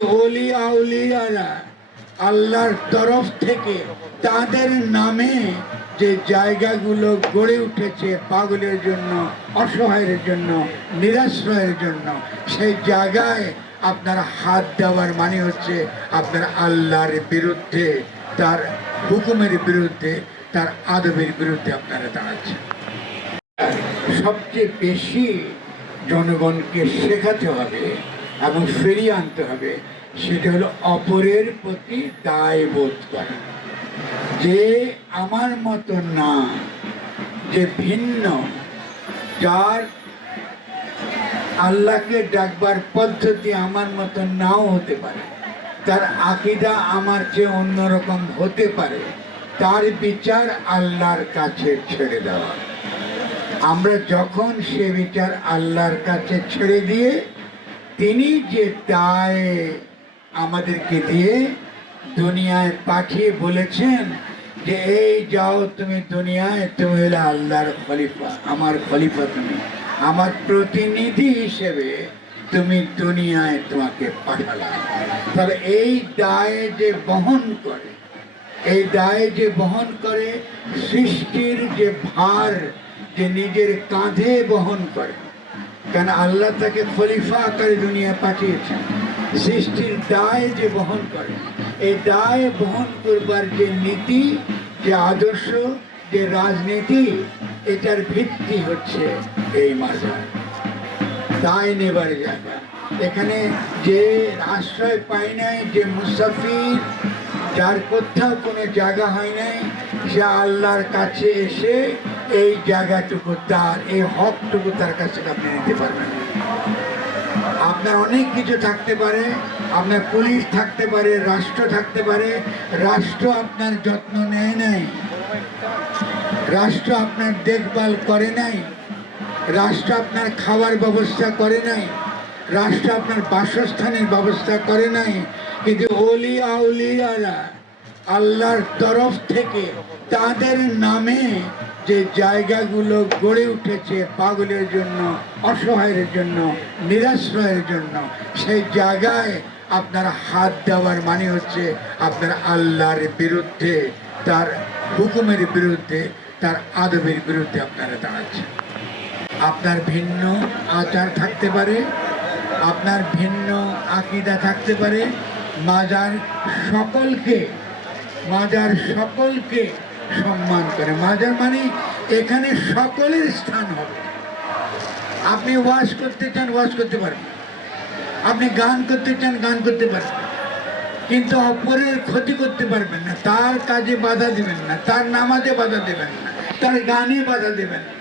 ওলি আউলিয়ারা আল্লাহর তরফ থেকে তাদের নামে যে জায়গাগুলো গড়ে উঠেছে পাগলের জন্য, অসহায়ের জন্য, নিরাশ্রয়ের জন্য, সেই জায়গায় আপনার হাত দেওয়ার মানে হচ্ছে আপনার আল্লাহর বিরুদ্ধে, তার হুকুমের বিরুদ্ধে, তার আদবের বিরুদ্ধে আপনারা দাঁড়াচ্ছেন। সবচেয়ে বেশি জনগণকে শেখাতে হবে এবং ফিরিয়ে আনতে হবে, সেটা হলো অপরের প্রতি দায়বোধ করা। যে আমার মতো না, যে ভিন্ন, যার আল্লাহকে ডাকবার পদ্ধতি আমার মতো নাও হতে পারে, তার আকীদা আমার চেয়ে অন্যরকম হতে পারে, তার বিচার আল্লাহর কাছে ছেড়ে দেওয়া। আমরা যখন সে বিচার আল্লাহর কাছে ছেড়ে দিয়ে, তিনি যে দায় আমাদেরকে দিয়ে দুনিয়ায় পাঠিয়ে বলেছেন যে এই যাও তুমি দুনিয়ায়, তুমি হলে আল্লাহর খলিফা, আমার খলিফা, তুমি আমার প্রতিনিধি হিসেবে তুমি দুনিয়ায় তোমাকে পাঠালাম। তাহলে এই দায় যে বহন করে, এই দায় যে বহন করে, সৃষ্টির যে ভার যে নিজের কাঁধে বহন করে, কেন আল্লাহ তাকে খলিফা আকারে দুনিয়া পাঠিয়েছেন, সৃষ্টির দায় যে বহন করে, এই দায় বহন করবার যে নীতি, যে আদর্শ, যে রাজনীতি, এটার ভিত্তি হচ্ছে এই মাজার, দায় নেবার জায়গা। এখানে যে আশ্রয় পায় নাই, যে মুসাফির, যার কোথাও কোনো জায়গা হয় নাই, সে আল্লাহর কাছে এসে এই জায়গাটুকু তার, এই হকটুকু তার কাছে আপনি নিতে পারবেন। আপনার অনেক কিছু থাকতে পারে, আপনার পুলিশ থাকতে পারে, রাষ্ট্র থাকতে পারে, রাষ্ট্র আপনার যত্ন নেয় নাই, রাষ্ট্র আপনার দেখভাল করে নাই, রাষ্ট্র আপনার খাওয়ার ব্যবস্থা করে নাই, রাষ্ট্র আপনার বাসস্থানের ব্যবস্থা করে নাই। কিন্তু ওলি আউলিয়ারা আল্লাহর তরফ থেকে তাদের নামে যে জায়গাগুলো গড়ে উঠেছে পাগলের জন্য, অসহায়ের জন্য, নিরাশ্রয়ের জন্য, সেই জায়গায় আপনার হাত দেওয়ার মানে হচ্ছে আপনার আল্লাহর বিরুদ্ধে, তার হুকুমের বিরুদ্ধে, তার আদবের বিরুদ্ধে আপনারা দাঁড়াচ্ছেন। আপনার ভিন্ন আচার থাকতে পারে, আপনার ভিন্ন আকীদা থাকতে পারে, মাজার সকলকে সম্মান করে। মাজার মানে এখানে সকলের স্থান হবে। আপনি ওয়াজ করতে চান, ওয়াজ করতে পারবেন, আপনি গান করতে চান, গান করতে পারবেন, কিন্তু অপরের ক্ষতি করতে পারবেন না, তার কাজে বাধা দেবেন না, তার নামাজে বাধা দেবেন না, তার গানে বাধা দেবেন না।